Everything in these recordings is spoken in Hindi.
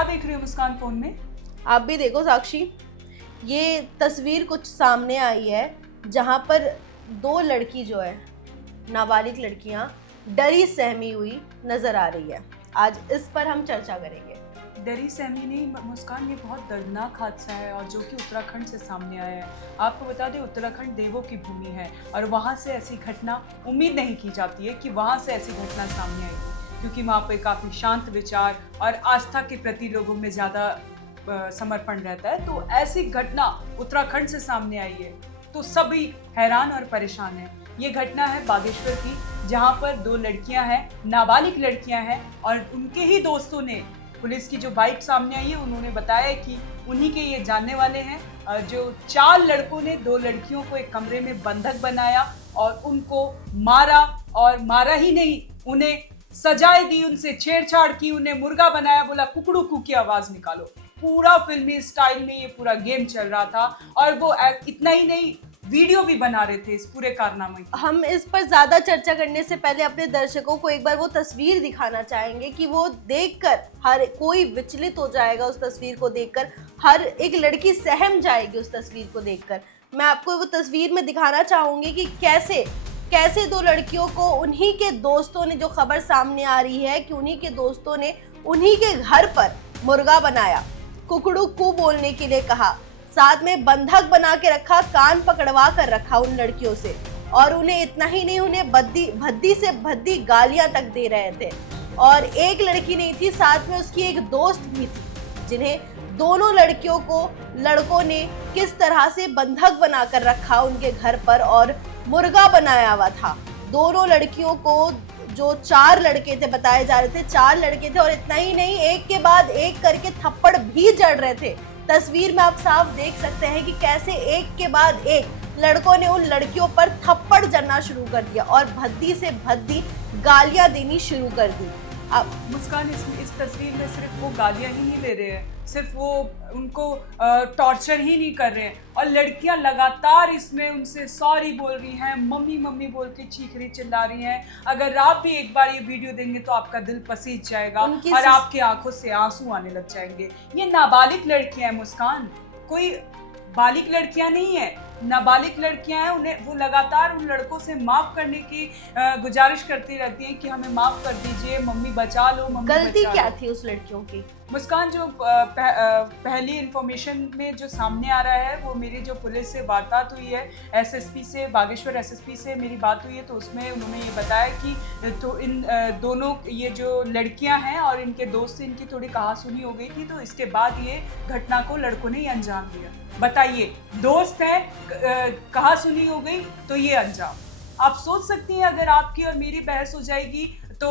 क्या देख रही हो मुस्कान फोन में? आप भी देखो साक्षी, ये तस्वीर कुछ सामने आई है जहाँ पर दो लड़की जो है, नाबालिग लड़कियाँ डरी सहमी हुई नजर आ रही है। आज इस पर हम चर्चा करेंगे। डरी सहमी नहीं मुस्कान, ये बहुत दर्दनाक हादसा है और जो कि उत्तराखंड से सामने आया है। आपको बता दें, उत्तराखंड देवों की भूमि है और वहाँ से ऐसी घटना उम्मीद नहीं की जाती है कि वहाँ से ऐसी घटना सामने आएगी, क्योंकि वहाँ पे काफ़ी शांत विचार और आस्था के प्रति लोगों में ज़्यादा समर्पण रहता है। तो ऐसी घटना उत्तराखंड से सामने आई है तो सभी हैरान और परेशान हैं। ये घटना है बागेश्वर की, जहाँ पर दो लड़कियां हैं, नाबालिग लड़कियां हैं, और उनके ही दोस्तों ने, पुलिस की जो बाइट सामने आई है उन्होंने बताया कि उन्हीं के ये जानने वाले हैं। जो 4 लड़कों ने 2 लड़कियों को एक कमरे में बंधक बनाया और उनको मारा, और मारा ही नहीं, उन्हें सजाएं दी, उनसे छेड़छाड़ की, उन्हें मुर्गा बनाया, बोला कुकड़ू कू की आवाज निकालो। पूरा फिल्मी स्टाइल में ये पूरा गेम चल रहा था और वो इतना ही नहीं, वीडियो भी बना रहे थे इस पूरे कारनामे की। हम इस पर ज्यादा चर्चा करने से पहले अपने दर्शकों को एक बार वो तस्वीर दिखाना चाहेंगे कि वो देखकर हर कोई विचलित हो जाएगा। उस तस्वीर को देखकर हर एक लड़की सहम जाएगी। उस तस्वीर को देखकर मैं आपको वो तस्वीर में दिखाना चाहूंगी कि कैसे दो लड़कियों को उन्हीं के दोस्तों ने, जो खबर सामने आ रही है कि उन्हीं के दोस्तों ने उन्हीं के घर पर मुर्गा बनाया, कुकड़ू कू बोलने के लिए कहा, साथ में बंधक बना के रखा, कान पकड़वा कर रखा उन लड़कियों से, और उन्हें इतना ही नहीं, उन्हें भद्दी से भद्दी गालियां तक दे रहे थे। और एक लड़की नहीं थी, साथ में उसकी एक दोस्त भी थी, जिन्हें दोनों लड़कियों को लड़कों ने किस तरह से बंधक बनाकर रखा उनके घर पर और मुर्गा बनाया हुआ था। दोनों लड़कियों को, जो 4 लड़के थे बताए जा रहे थे, 4 लड़के थे, और इतना ही नहीं, एक के बाद एक करके थप्पड़ भी जड़ रहे थे। तस्वीर में आप साफ देख सकते हैं कि कैसे एक के बाद एक लड़कों ने उन लड़कियों पर थप्पड़ जड़ना शुरू कर दिया और भद्दी से भद्दी गालियां देनी शुरू कर दी। अब मुस्कान, इस तस्वीर में सिर्फ वो गालियां ही नहीं ले रहे हैं, सिर्फ वो उनको टॉर्चर ही नहीं कर रहे हैं, और लड़कियां लगातार इसमें उनसे सॉरी बोल रही हैं, मम्मी मम्मी बोल के चीख रही, चिल्ला रही हैं। अगर आप भी एक बार ये वीडियो देंगे तो आपका दिल पसीज जाएगा और आपकी आंखों से आंसू आने लग जाएंगे। ये नाबालिग लड़कियां हैं मुस्कान, कोई बालिग लड़कियां नहीं है, नाबालिग लड़कियां हैं। उन्हें वो लगातार उन लड़कों से माफ करने की गुजारिश करती रहती हैं कि हमें माफ कर दीजिए, मम्मी बचा लो, मम्मी गलती बचा क्या लो। थी उस लड़कियों की? मुस्कान, जो पहली इंफॉर्मेशन में जो सामने आ रहा है, वो मेरी जो पुलिस से वार्तालाप हुई है, एसएसपी से, बागेश्वर एसएसपी से मेरी बात हुई है, तो उसमें उन्होंने ये बताया कि तो इन दोनों, ये जो लड़कियां हैं और इनके दोस्त से इनकी थोड़ी कहासुनी हो गई थी, तो इसके बाद ये घटना को लड़कों ने ही अंजाम दिया। बताइए, दोस्त हैं, कहासुनी हो गई तो ये अंजाम। आप सोच सकती हैं अगर आपकी और मेरी बहस हो जाएगी तो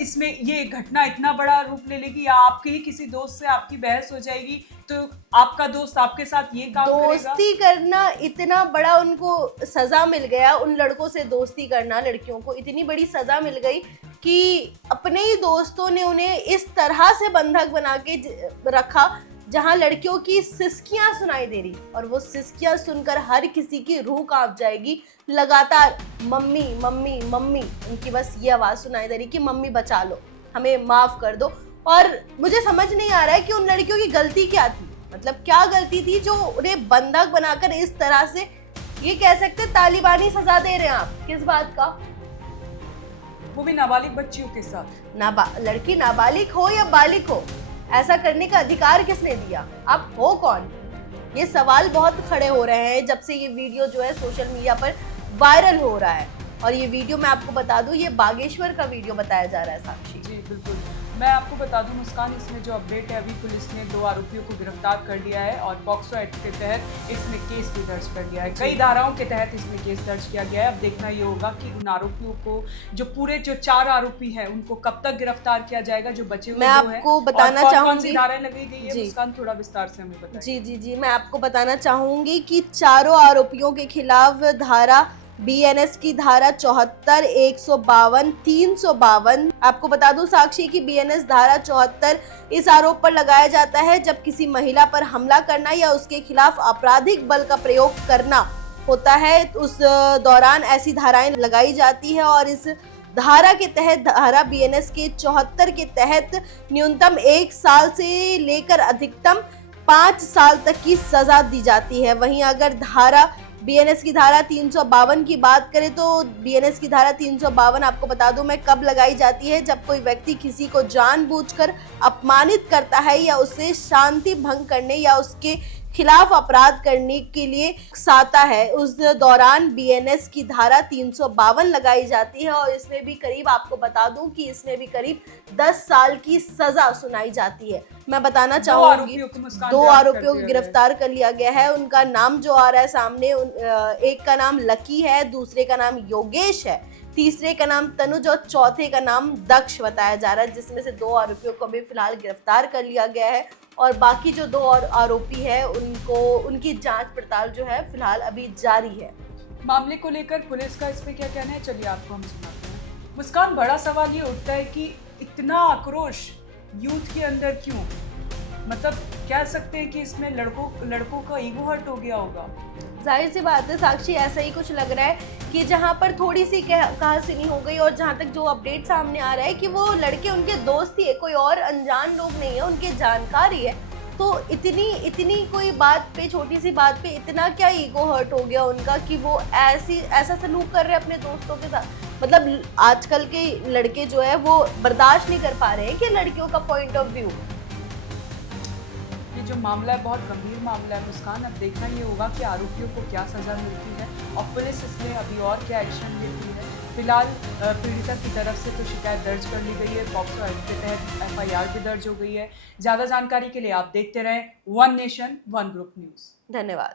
इसमें ये घटना इतना बड़ा रूप ले लेगी, या आपके ही किसी दोस्त से आपकी बहस हो जाएगी तो आपका दोस्त आपके साथ ये काम करेगा। दोस्ती करना इतना बड़ा, उनको सजा मिल गया, उन लड़कों से दोस्ती करना, लड़कियों को इतनी बड़ी सजा मिल गई कि अपने ही दोस्तों ने उन्हें इस तरह से बंधक बना के रखा जहां लड़कियों की सिसकियां सुनाई दे रही, और वो सिसकियां सुनकर हर किसी की रूह कांप जाएगी। लगातार मम्मी मम्मी मम्मी, उनकी बस ये आवाज सुनाई दे रही कि मम्मी बचा लो, हमें माफ कर दो। और मुझे समझ नहीं आ रहा है कि उन लड़कियों की गलती क्या थी, मतलब क्या गलती थी जो उन्हें बंधक बनाकर इस तरह से, ये कह सकते तालिबानी सजा दे रहे हैं आप? किस बात का? वो भी नाबालिग बच्चियों के साथ। लड़की नाबालिग हो या बालिग हो, ऐसा करने का अधिकार किसने दिया? आप हो कौन? ये सवाल बहुत खड़े हो रहे हैं जब से ये वीडियो जो है सोशल मीडिया पर वायरल हो रहा है। और ये वीडियो मैं आपको बता दूं, ये बागेश्वर का वीडियो बताया जा रहा है साक्षी। जी बिल्कुल, मैं आपको बता दूं मुस्कान, इसमें जो अपडेट है, अभी पुलिस ने 2 आरोपियों को गिरफ्तार कर लिया है और पॉक्सो एक्ट के तहत इसमें केस भी दर्ज कर दिया है। कई धाराओं के तहत इसमें केस दर्ज किया गया है। अब देखना ये होगा कि उन आरोपियों को, जो पूरे जो 4 आरोपी हैं, उनको कब तक गिरफ्तार किया जाएगा, जो बचे हुए मैं आपको बताना चाहूंगी, कौन सी धाराएं लगाई गई है मुस्कान, थोड़ा विस्तार से हमें बताइए। जी, मैं आपको बताना चाहूंगी कि चारों आरोपियों के खिलाफ धारा बीएनएस की धारा 74, 152, 352, आपको बता दूं साक्षी की बीएनएस धारा 74 इस आरोप पर लगाया जाता है जब किसी महिला पर हमला करना या उसके खिलाफ आपराधिक बल का प्रयोग करना होता है, उस दौरान ऐसी धाराएं लगाई जाती है। और इस धारा के तहत, धारा बीएनएस के 74 के तहत न्यूनतम 1 साल से लेकर अधिकतम 5 साल तक की सजा दी जाती है। वहीं अगर धारा बीएनएस की धारा 352 की बात करें तो बीएनएस की धारा 352 आपको बता दूं मैं कब लगाई जाती है, जब कोई व्यक्ति किसी को जानबूझकर अपमानित करता है या उसे शांति भंग करने या उसके खिलाफ अपराध करने के लिए उकसाता है, उस दौरान बीएनएस की धारा 352 लगाई जाती है और इसमें भी करीब, आपको बता दूं कि इसमें भी करीब 10 साल की सजा सुनाई जाती है। मैं बताना चाहूंगी 2 आरोपियों को गिरफ्तार कर लिया गया है। उनका नाम जो आ रहा है सामने, एक का नाम लकी है, दूसरे का नाम योगेश है, तीसरे का नाम तनुज और चौथे का नाम दक्ष बताया जा रहा है, जिसमें से 2 आरोपियों को भी फिलहाल गिरफ्तार कर लिया गया है और बाकी जो 2 और आरोपी है उनकी जांच पड़ताल जो है फिलहाल अभी जारी है। मामले को लेकर पुलिस का इस पे क्या कहना है, चलिए आपको हम सुनाते हैं। मुस्कान, बड़ा सवाल ये उठता है कि इतना आक्रोश यूथ के अंदर क्यों? मतलब कह सकते हैं कि इसमें लड़कों का ईगो हर्ट हो गया होगा। जाहिर सी बात है साक्षी, ऐसा ही कुछ लग रहा है कि जहाँ पर थोड़ी सी कहासुनी हो गई और जहाँ तक जो अपडेट सामने आ रहा है कि वो लड़के उनके दोस्त ही है, कोई और अनजान लोग नहीं है, उनके जानकार ही है। तो इतनी कोई बात पे, छोटी सी बात पे इतना क्या ईगो हर्ट हो गया उनका कि वो ऐसा सलूक कर रहे हैं अपने दोस्तों के साथ। मतलब आजकल के लड़के जो है वो बर्दाश्त नहीं कर पा रहे हैं कि लड़कियों का पॉइंट ऑफ व्यू। ये जो मामला है बहुत गंभीर मामला है मुस्कान। अब देखना ये होगा कि आरोपियों को क्या सज़ा मिलती है और पुलिस इसमें अभी और क्या एक्शन लेती है। फिलहाल पीड़िता की तरफ से तो शिकायत दर्ज कर ली गई है, पॉक्सो एक्ट के तहत एफआईआर भी दर्ज हो गई है। ज़्यादा जानकारी के लिए आप देखते रहें one nation one group news. धन्यवाद।